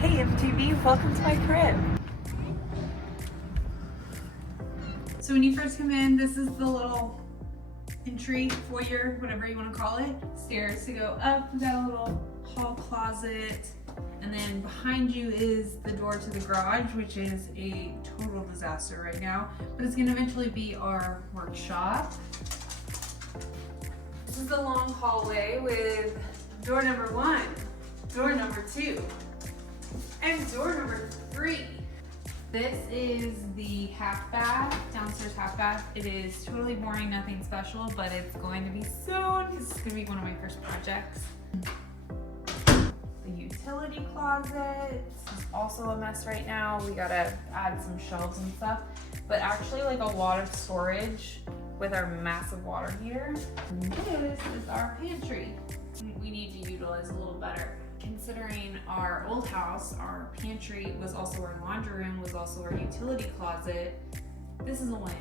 Hey MTV, welcome to my crib. So when you first come in, this is the little entry, foyer, whatever you want to call it. Stairs to go up, we got a little hall closet, and then behind you is the door to the garage, which is a total disaster right now, but it's gonna eventually be our workshop. This is the long hallway with door number 1, door number 2, and door number 3. This is the half bath, downstairs half bath. It is totally boring, nothing special, but it's going to be soon because it's gonna be one of my first projects. The utility closet is also a mess right now. We gotta add some shelves and stuff, but actually like a lot of storage with our massive water heater. This is our pantry. We need to utilize a little better. Considering our old house, our pantry was also our laundry room, was also our utility closet. This is a win.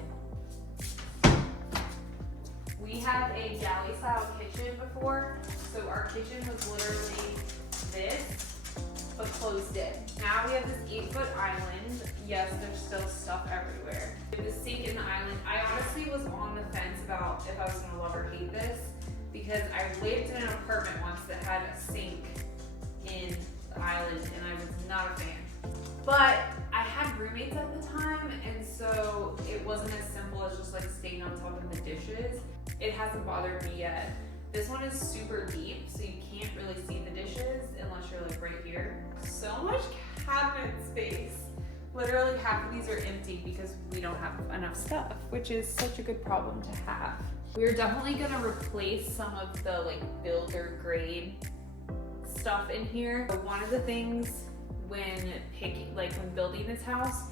We had a galley style kitchen before, so our kitchen was literally this, but closed in. Now we have this 8-foot island. Yes, there's still stuff everywhere. The sink in the island, I honestly was on the fence about if I was gonna love or hate this, because I lived in an apartment once that had a sink in the island and I was not a fan. But I had roommates at the time, and so it wasn't as simple as just like staying on top of the dishes. It hasn't bothered me yet. This one is super deep, so you can't really see the dishes unless you're like right here. So much cabinet space. Literally half of these are empty because we don't have enough stuff, which is such a good problem to have. We're definitely gonna replace some of the like builder grade stuff in here. One of the things when building this house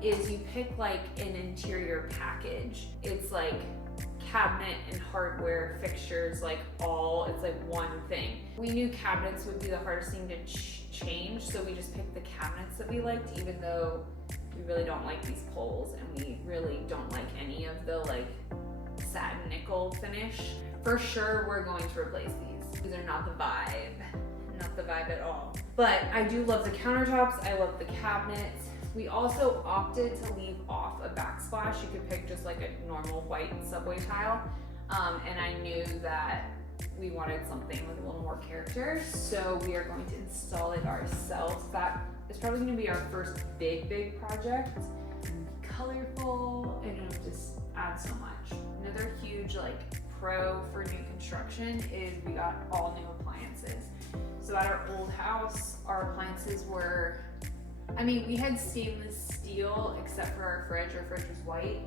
is you pick like an interior package. It's like cabinet and hardware fixtures, it's like one thing. We knew cabinets would be the hardest thing to change, so we just picked the cabinets that we liked, even though we really don't like these poles and we really don't like any of the like satin nickel finish. For sure we're going to replace these. These are not the vibe. Not the vibe at all. But I do love the countertops, I love the cabinets. We also opted to leave off a backsplash. You could pick just like a normal white subway tile. And I knew that we wanted something with a little more character, so we are going to install it ourselves. That is probably gonna be our first big project. Colorful, and it'll just add so much. Another huge like pro for new construction is we got all new appliances. So at our old house, our appliances were, we had stainless steel except for our fridge. Our fridge was white,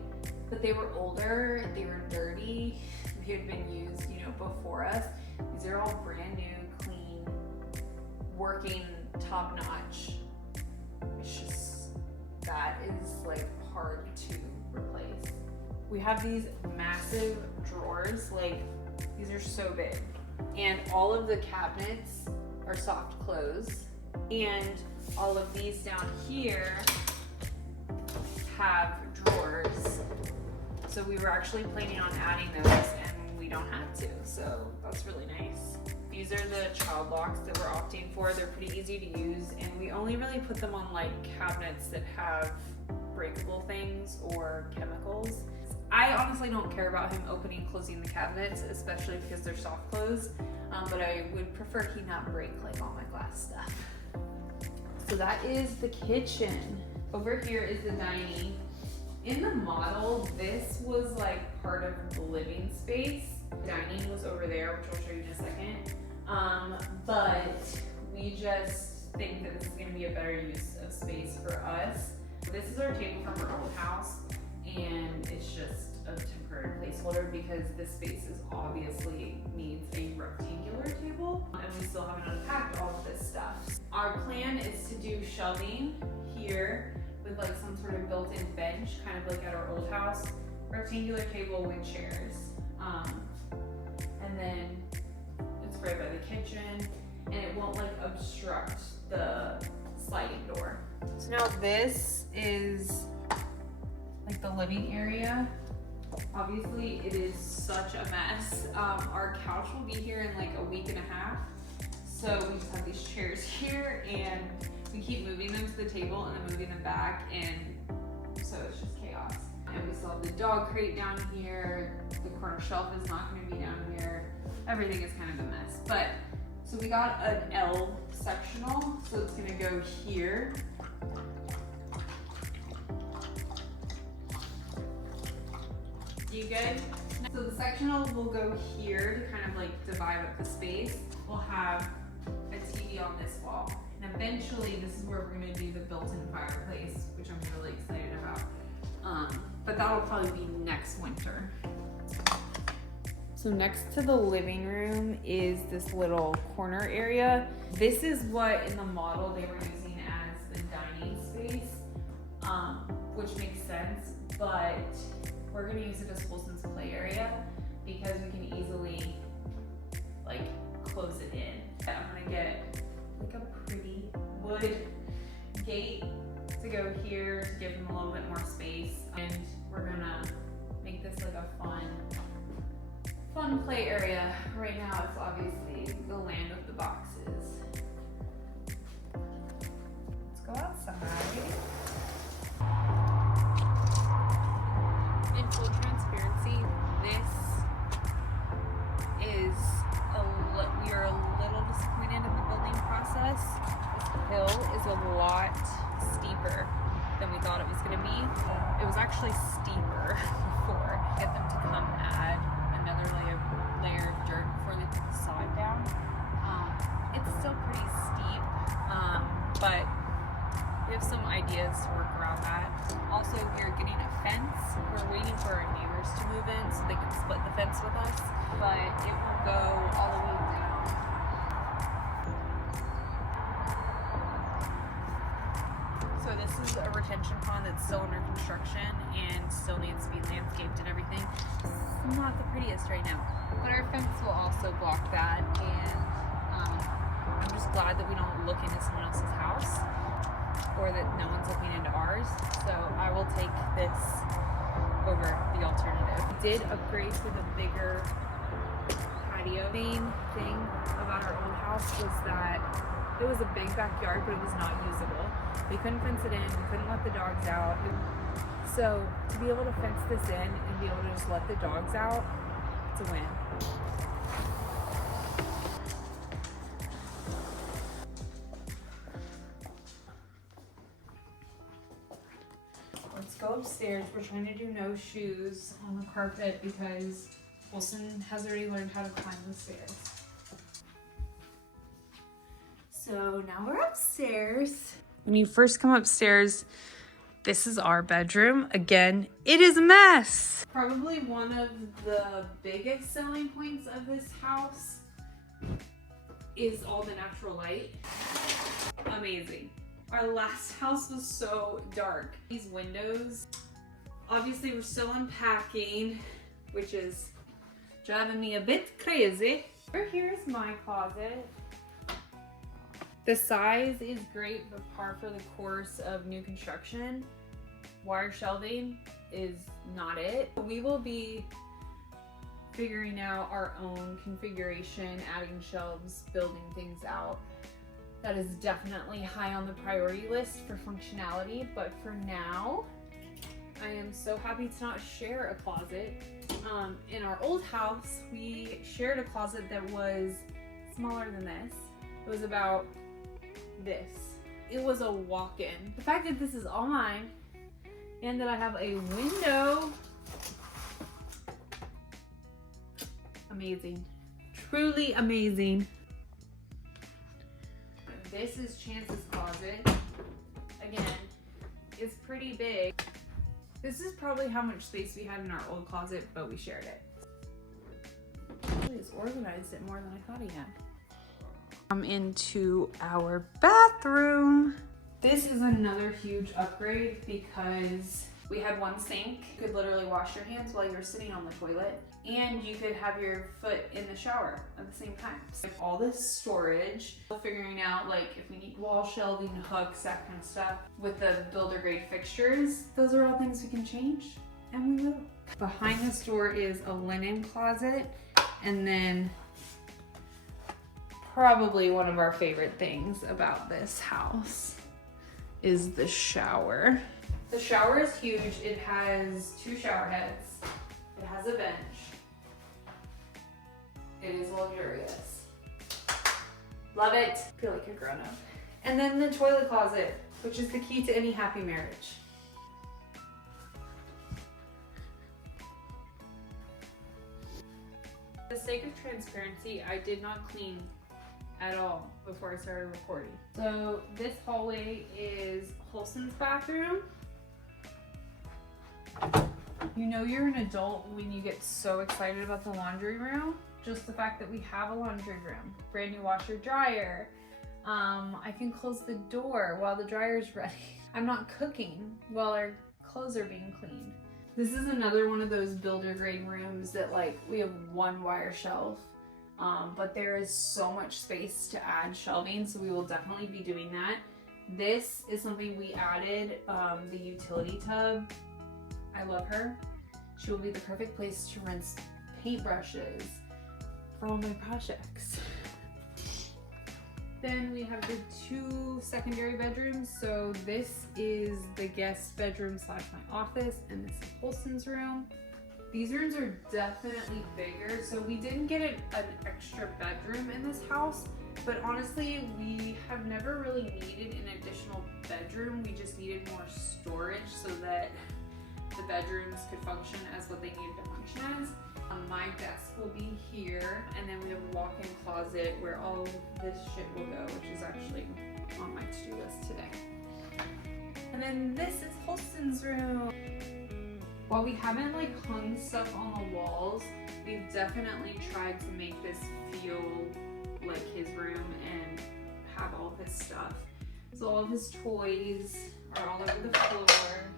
but they were older, they were dirty, they had been used, before us. These are all brand new, clean, working, top notch. It's just, that is like hard to replace. We have these massive drawers, these are so big. And all of the cabinets are soft close. And all of these down here have drawers. So we were actually planning on adding those and we don't have to, so that's really nice. These are the child locks that we're opting for. They're pretty easy to use, and we only really put them on like cabinets that have breakable things or chemicals. I honestly don't care about him opening and closing the cabinets, especially because they're soft close, but I would prefer he not break like all my glass stuff. So that is the kitchen. Over here is the dining. In the model, this was like part of the living space. Dining was over there, which I'll show you in a second. But we just think that this is gonna be a better use of space for us. This is our table from our old house, and it's just a temporary placeholder because this space is obviously needs a rectangular table, and we still haven't unpacked all of this stuff. Our plan is to do shelving here with like some sort of built-in bench, kind of like at our old house, rectangular table with chairs. And then it's right by the kitchen, and it won't like obstruct the sliding door. So now this is like the living area. Obviously it is such a mess. Our couch will be here in like a week and a half. So we just have these chairs here, and we keep table and then moving them back, and so it's just chaos. And we still have the dog crate down here. The corner shelf is not going to be down here. Everything is kind of a mess. But so we got an L sectional, so it's going to go here. You good? So the sectional will go here to kind of like divide up the space. We'll have a TV on this wall. And eventually this is where we're gonna do the built-in fireplace, which I'm really excited about. But that'll probably be next winter. So next to the living room is this little corner area. This is what in the model they were using as the dining space, which makes sense, but we're gonna use it as Wilson's play area because we can easily like close it in. I'm gonna get like a pretty wood gate to go here to give them a little bit more space, and we're gonna make this like a fun play area. Right now it's obviously the land of the boxes. Let's go outside. In full transparency, this is we are a little disappointed in the building process. This hill is a lot steeper than we thought it was going to be. It was actually steeper before. Get them to come add another layer of dirt before they put the sod down. It's still pretty steep, but we have some ideas to work around that. Also, we're getting a fence. We're waiting for our neighbors to move in so they can split the fence with us, but it will go all the way down. So this is a retention pond that's still under construction and still needs to be landscaped and everything. It's not the prettiest right now, but our fence will also block that, and I'm just glad that we don't look into someone else's house, or that no one's looking into ours. So I will take this over the alternative. We did upgrade to the bigger patio. Main thing about our old house was that it was a big backyard, but it was not usable. We couldn't fence it in, we couldn't let the dogs out. So to be able to fence this in and be able to just let the dogs out, it's a win. Let's go upstairs. We're trying to do no shoes on the carpet because Wilson has already learned how to climb the stairs. So now we're upstairs. When you first come upstairs, this is our bedroom. Again, it is a mess. Probably one of the biggest selling points of this house is all the natural light. Amazing. Our last house was so dark. These windows, obviously we're still unpacking, which is driving me a bit crazy. Here's my closet. The size is great, but par for the course of new construction. Wire shelving is not it. We will be figuring out our own configuration, adding shelves, building things out. That is definitely high on the priority list for functionality, but for now, I am so happy to not share a closet. In our old house, we shared a closet that was smaller than this. It was about this. It was a walk-in. The fact that this is all mine and that I have a window, amazing, truly amazing. This is Chance's closet. Again, it's pretty big. This is probably how much space we had in our old closet, but we shared it. He's organized it more than I thought he had. Come into our bathroom. This is another huge upgrade because we had one sink. You could literally wash your hands while you were sitting on the toilet, and you could have your foot in the shower at the same time. So all this storage, figuring out like if we need wall shelving, hooks, that kind of stuff. With the builder grade fixtures, those are all things we can change, and we will. Behind this door is a linen closet, and then probably one of our favorite things about this house, is the shower. The shower is huge. It has 2 shower heads. It has a bench. It is luxurious. Love it. Feel like you're grown up. And then the toilet closet, which is the key to any happy marriage. For the sake of transparency, I did not clean at all before I started recording. So this hallway is Holston's bathroom. You know you're an adult when you get so excited about the laundry room. Just the fact that we have a laundry room, brand new washer dryer. I can close the door while the dryer's ready. I'm not cooking while our clothes are being cleaned. This is another one of those builder grade rooms that like we have 1 wire shelf, but there is so much space to add shelving, so we will definitely be doing that. This is something we added, the utility tub. I love her. She will be the perfect place to rinse paintbrushes for all my projects. Then we have the 2 secondary bedrooms. So this is the guest bedroom / my office, and this is Holston's room. These rooms are definitely bigger. So we didn't get an extra bedroom in this house, but honestly, we have never really needed an additional bedroom. We just needed more storage so that the bedrooms could function as what they needed to function as. My desk will be here, and then we have a walk-in closet where all of this shit will go, which is actually on my to-do list today. And then this is Holston's room. While we haven't like hung stuff on the walls, we've definitely tried to make this feel like his room and have all of his stuff. So all of his toys are all over the floor.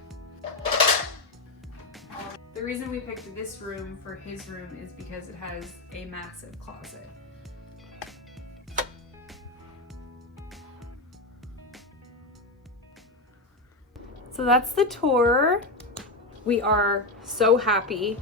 The reason we picked this room for his room is because it has a massive closet. So that's the tour. We are so happy.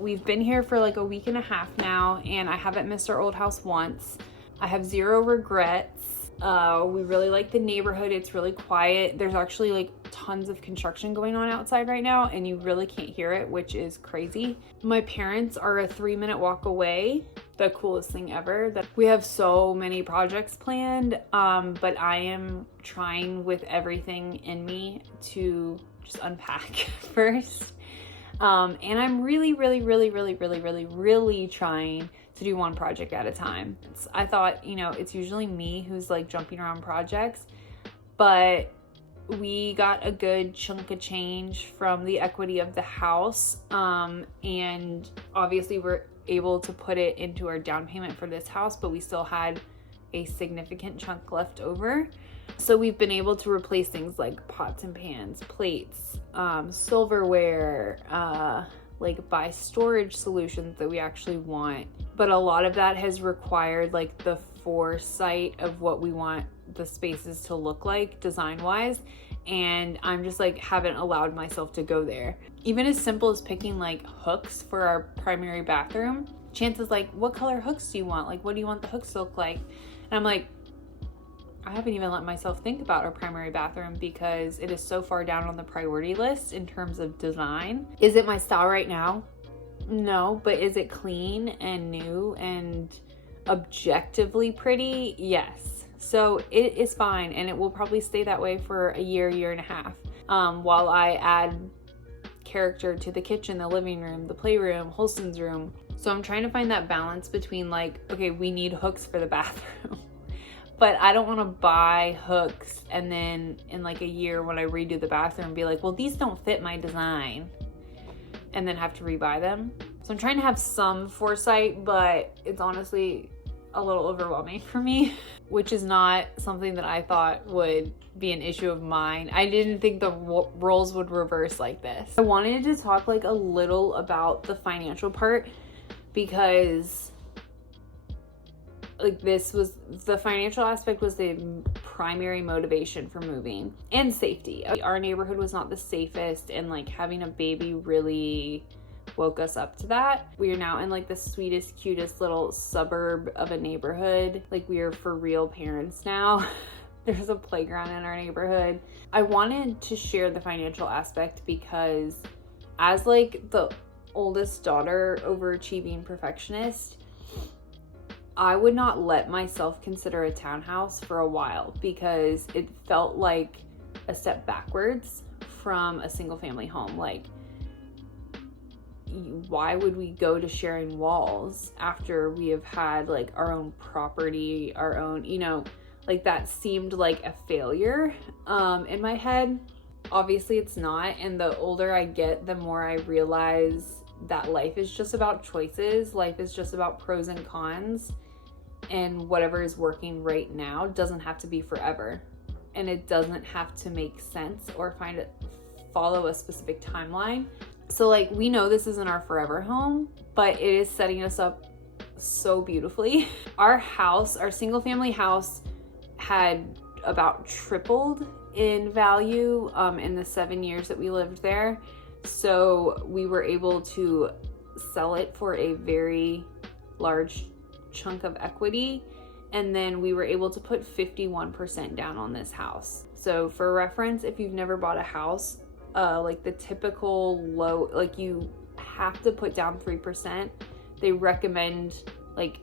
We've been here for like a week and a half now, and I haven't missed our old house once. I have 0 regrets. We really like the neighborhood. It's really quiet. There's actually like tons of construction going on outside right now, and you really can't hear it, which is crazy. My parents are a 3-minute walk away. The coolest thing ever. That we have so many projects planned, but I am trying with everything in me to just unpack first. And I'm really trying to do 1 project at a time. I thought, you know, it's usually me who's like jumping around projects, but we got a good chunk of change from the equity of the house. And obviously we're able to put it into our down payment for this house, but we still had a significant chunk left over. So we've been able to replace things like pots and pans, plates, silverware, like buy storage solutions that we actually want. But a lot of that has required like the foresight of what we want the spaces to look like design wise. And I'm just like, haven't allowed myself to go there. Even as simple as picking like hooks for our primary bathroom. Chances like, what color hooks do you want? Like, what do you want the hooks to look like? And I'm like, I haven't even let myself think about our primary bathroom because it is so far down on the priority list in terms of design. Is it my style right now? No, but is it clean and new and objectively pretty? Yes. So it is fine, and it will probably stay that way for a year and a half, while I add character to the kitchen, the living room, the playroom, Holston's room. So I'm trying to find that balance between like, okay, we need hooks for the bathroom, but I don't want to buy hooks and then in like a year when I redo the bathroom be like, well, these don't fit my design, and then have to rebuy them. So I'm trying to have some foresight, but it's honestly a little overwhelming for me, which is not something that I thought would be an issue of mine. I didn't think the roles would reverse like this. I wanted to talk like a little about the financial part because like this was, the financial aspect was the primary motivation for moving, and safety. Our neighborhood was not the safest, and like having a baby really woke us up to that. We are now in like the sweetest, cutest little suburb of a neighborhood. Like we are for real parents now. There's a playground in our neighborhood. I wanted to share the financial aspect because as like the oldest daughter, overachieving perfectionist, I would not let myself consider a townhouse for a while because it felt like a step backwards from a single family home. Like, why would we go to sharing walls after we have had like our own property, our own, you know, like that seemed like a failure in my head. Obviously it's not. And the older I get, the more I realize that life is just about choices. Life is just about pros and cons. And whatever is working right now doesn't have to be forever. And it doesn't have to make sense or follow a specific timeline. So like, we know this isn't our forever home, but it is setting us up so beautifully. Our house, our single family house, had about tripled in value in the 7 years that we lived there. So we were able to sell it for a very large chunk of equity. And then we were able to put 51% down on this house. So for reference, if you've never bought a house, like the typical low, like you have to put down 3%. They recommend like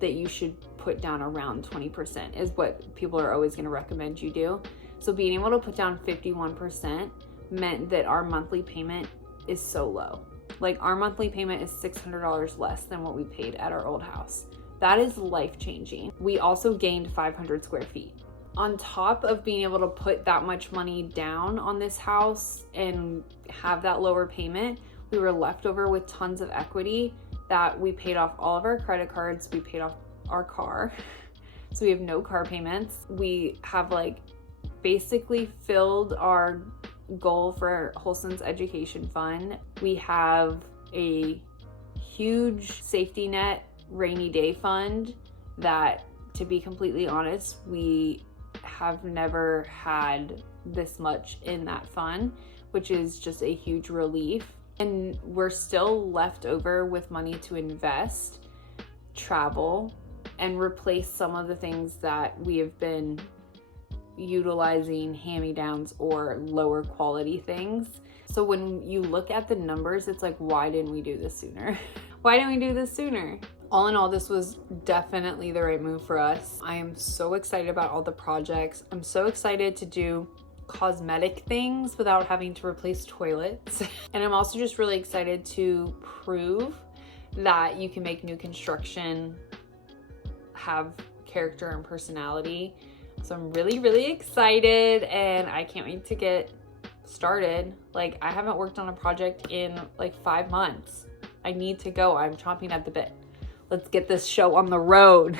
that you should put down around 20% is what people are always going to recommend you do. So being able to put down 51% meant that our monthly payment is so low. Like our monthly payment is $600 less than what we paid at our old house. That is life-changing. We also gained 500 square feet. On top of being able to put that much money down on this house and have that lower payment, we were left over with tons of equity that we paid off all of our credit cards. We paid off our car. So we have no car payments. We have like basically filled our goal for Wholeson's education fund. We have a huge safety net rainy day fund that, to be completely honest, we have never had this much in that fund, which is just a huge relief. And we're still left over with money to invest, travel, and replace some of the things that we have been utilizing hand-me-downs or lower quality things. So when you look at the numbers, it's like, why didn't we do this sooner? Why didn't we do this sooner? All in all, this was definitely the right move for us. I am so excited about all the projects. I'm so excited to do cosmetic things without having to replace toilets. And I'm also just really excited to prove that you can make new construction have character and personality. So I'm really, really excited and I can't wait to get started. Like, I haven't worked on a project in like 5 months. I need to go. I'm chomping at the bit. Let's get this show on the road.